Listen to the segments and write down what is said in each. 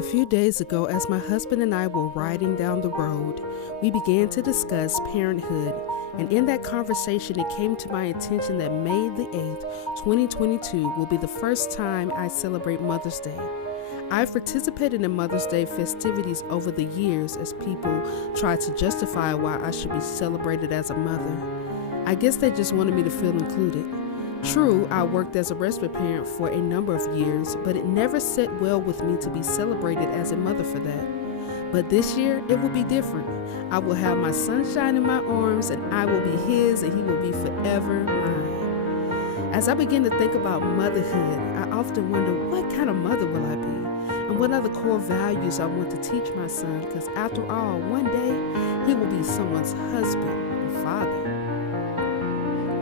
A few days ago, as my husband and I were riding down the road, we began to discuss parenthood, and in that conversation, it came to my attention that May the 8th, 2022 will be the first time I celebrate Mother's Day. I've participated in Mother's Day festivities over the years as people try to justify why I should be celebrated as a mother. I guess they just wanted me to feel included. True, I worked as a respite parent for a number of years, but it never sat well with me to be celebrated as a mother for that. But this year, it will be different. I will have my sunshine in my arms, and I will be his, and he will be forever mine. As I begin to think about motherhood, I often wonder, what kind of mother will I be? And what are the core values I want to teach my son? Because after all, one day, he will be someone's husband and father.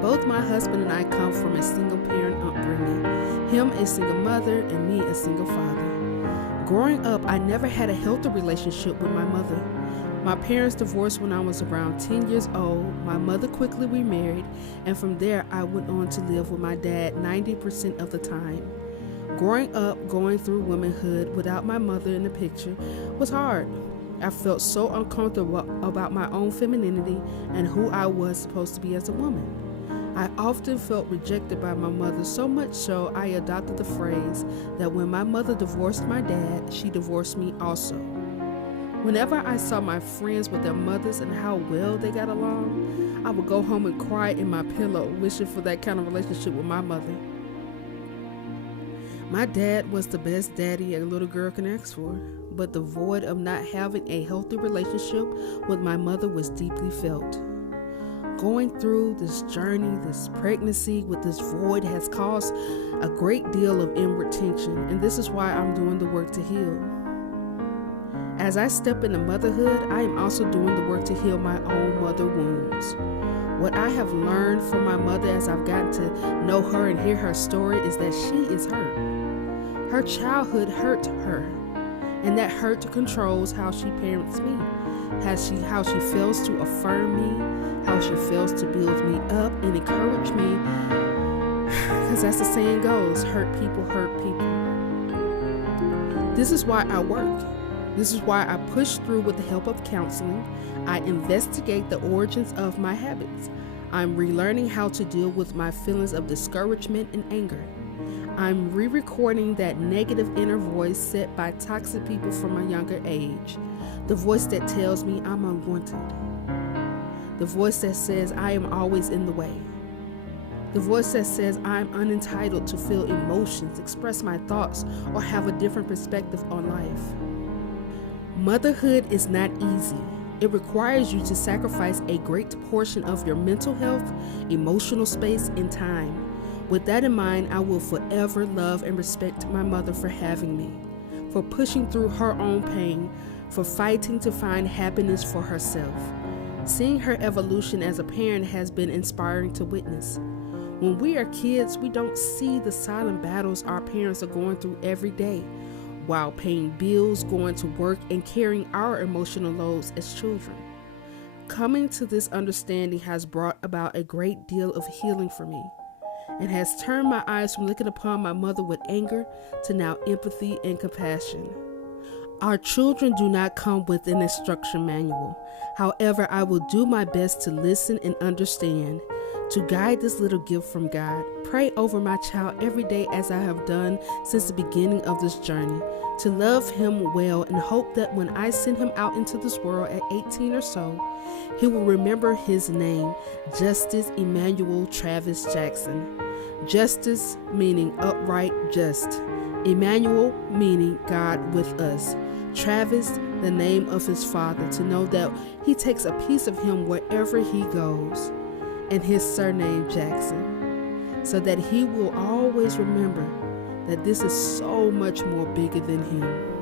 Both my husband and I come from a single parent upbringing, him a single mother and me a single father. Growing up, I never had a healthy relationship with my mother. My parents divorced when I was around 10 years old. My mother quickly remarried, and from there I went on to live with my dad 90% of the time. Growing up, going through womanhood without my mother in the picture was hard. I felt so uncomfortable about my own femininity and who I was supposed to be as a woman. I often felt rejected by my mother, so much so I adopted the phrase that when my mother divorced my dad, she divorced me also. Whenever I saw my friends with their mothers and how well they got along, I would go home and cry in my pillow, wishing for that kind of relationship with my mother. My dad was the best daddy a little girl can ask for, but the void of not having a healthy relationship with my mother was deeply felt. Going through this journey, this pregnancy with this void has caused a great deal of inward tension, and this is why I'm doing the work to heal. As I step into motherhood, I am also doing the work to heal my own mother wounds. What I have learned from my mother as I've gotten to know her and hear her story is that she is hurt. Her childhood hurt her, and that hurt controls how she parents me. How she fails to affirm me, how she fails to build me up and encourage me, because as the saying goes, hurt people hurt people. This is why I work. This is why I push through with the help of counseling. I investigate the origins of my habits. I'm relearning how to deal with my feelings of discouragement and anger. I'm re-recording that negative inner voice set by toxic people from a younger age. The voice that tells me I'm unwanted. The voice that says I am always in the way. The voice that says I'm unentitled to feel emotions, express my thoughts, or have a different perspective on life. Motherhood is not easy. It requires you to sacrifice a great portion of your mental health, emotional space, and time. With that in mind, I will forever love and respect my mother for having me, for pushing through her own pain, for fighting to find happiness for herself. Seeing her evolution as a parent has been inspiring to witness. When we are kids, we don't see the silent battles our parents are going through every day, while paying bills, going to work, and carrying our emotional loads as children. Coming to this understanding has brought about a great deal of healing for me, and has turned my eyes from looking upon my mother with anger to now empathy and compassion. Our children do not come with an instruction manual. However, I will do my best to listen and understand, to guide this little gift from God. Pray over my child every day as I have done since the beginning of this journey, to love him well and hope that when I send him out into this world at 18 or so, he will remember his name, Justice Emmanuel Travis Jackson. Justice meaning upright, just. Emmanuel meaning God with us. Travis, the name of his father, to know that he takes a piece of him wherever he goes, and his surname Jackson, so that he will always remember that this is so much more bigger than him.